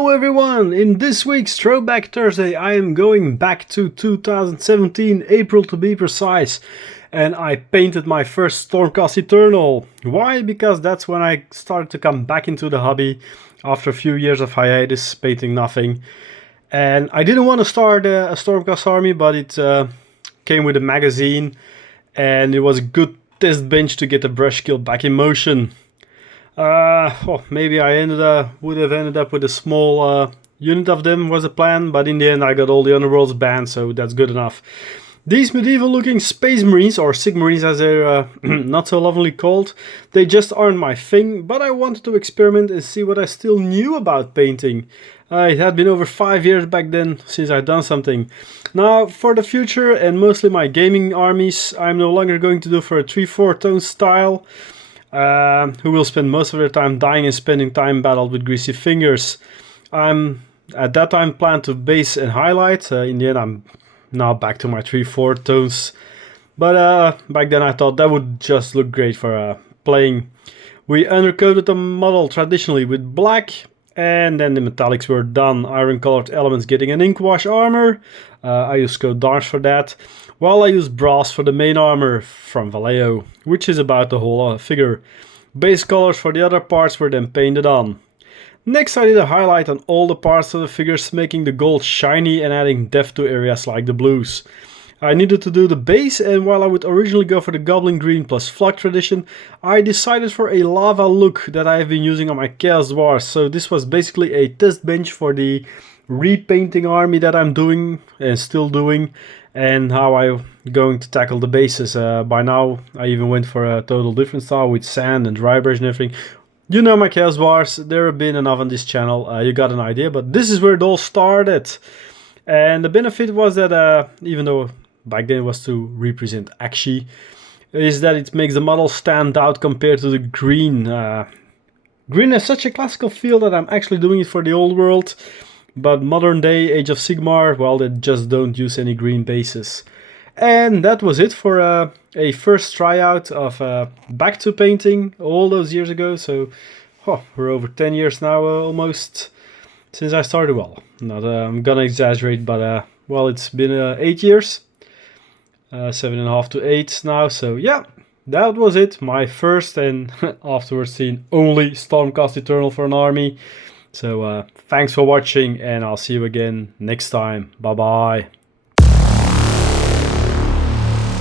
Hello everyone! In this week's Throwback Thursday I am going back to 2017, April to be precise, and I painted my first Stormcast Eternal. Why? Because that's when I started to come back into the hobby after a few years of hiatus, painting nothing. And I didn't want to start a Stormcast army, but it came with a magazine and it was a good test bench to get the brush skill back in motion. Maybe I would have ended up with a small unit of them was a plan, but in the end I got all the underworlds banned, so that's good enough. These medieval looking space marines, or sig marines as they're not so lovingly called, they just aren't my thing, but I wanted to experiment and see what I still knew about painting. It had been over 5 years back then since I'd done something. Now for the future and mostly my gaming armies, I'm no longer going to do for a 3-4 tone style. Who will spend most of their time dying and spending time battled with greasy fingers. I'm at that time planned to base and highlight. In the end I'm now back to my 3-4 tones. But back then I thought that would just look great for playing. We undercoated the model traditionally with black, and then the metallics were done. Iron colored elements getting an ink wash armor. I used code darks for that. While I used brass for the main armor from Vallejo, which is about the whole figure. Base colors for the other parts were then painted on. Next I did a highlight on all the parts of the figures, making the gold shiny and adding depth to areas like the blues. I needed to do the base, and while I would originally go for the Goblin Green plus Flock tradition, I decided for a lava look that I have been using on my Chaos Wars. So this was basically a test bench for the repainting army that I'm doing and still doing, and how I'm going to tackle the bases. By now I even went for a total different style with sand and dry brush and everything. You know my Chaos Wars, there have been enough on this channel, you got an idea, but this is where it all started. And the benefit was that, even though back then it was to represent Akshi, is that it makes the model stand out compared to the green. Green has such a classical feel that I'm actually doing it for the old world. But modern day Age of Sigmar, well, they just don't use any green bases. And that was it for a first tryout of back to painting all those years ago. So we're over 10 years now almost since I started. Well, not I'm gonna exaggerate, but well, it's been 8 years, 7.5 to 8 now. So yeah, that was it. My first and afterwards seen only Stormcast Eternal for an army. So thanks for watching, and I'll see you again next time. Bye bye.